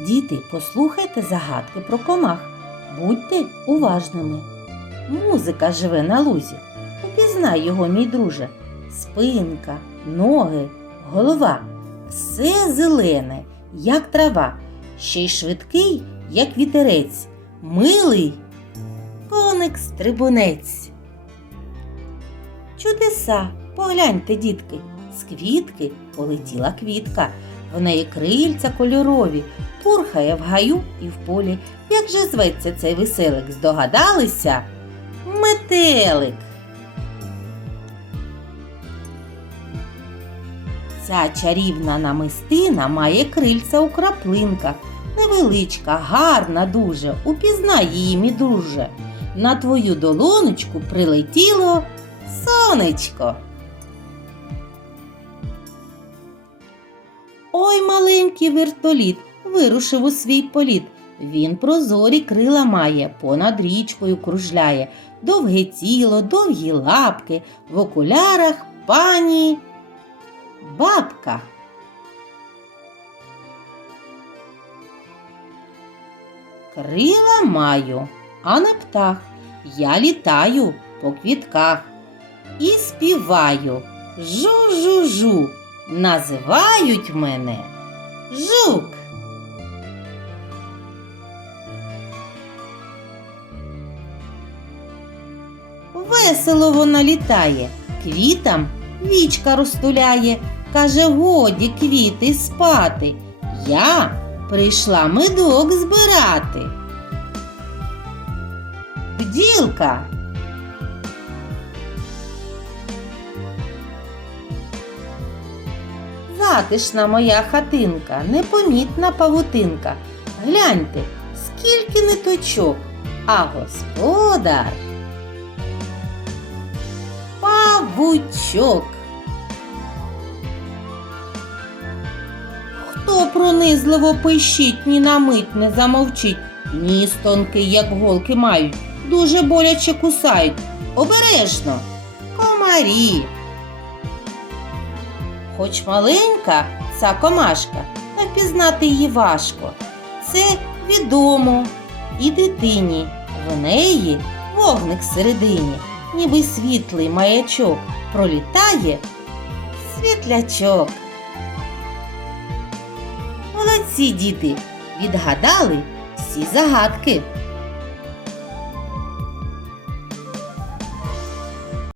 Діти, послухайте загадки про комах. Будьте уважними. Музика живе на лузі. Упізнай його, мій друже. Спинка, ноги, голова. Все зелене, як трава, ще й швидкий, як вітерець. Милий коник стрибунець. Чудеса, погляньте, дітки, з квітки полетіла квітка. В неї крильця кольорові, пурхає в гаю і в полі. Як же зветься цей веселик? Здогадалися? Метелик. Ця чарівна намистина має крильця у краплинках. Невеличка, гарна дуже. Упізнай її, мій друже. На твою долоночку прилетіло сонечко. Ой, маленький вертоліт вирушив у свій політ. Він прозорі крила має, понад річкою кружляє, довге тіло, довгі лапки, в окулярах пані бабка. Крила маю, а не птах. Я літаю по квітках і співаю жу-жу-жу. Називають мене жук. Весело вона літає, квітам вічка розтуляє, каже, годі квіти спати. Я прийшла медок збирати. Бділка. Затишна моя хатинка, непомітна павутинка. Гляньте, скільки ниточок, а господар павучок. Хто пронизливо пищить, ні на мить не замовчить, ніс тонкий, як голки мають, дуже боляче кусають. Обережно, комарі. Хоч маленька ця комашка, та впізнати її важко. Це відомо і дитині. В неї вогник всередині, ніби світлий маячок, пролітає світлячок. Молодці діти, відгадали всі загадки.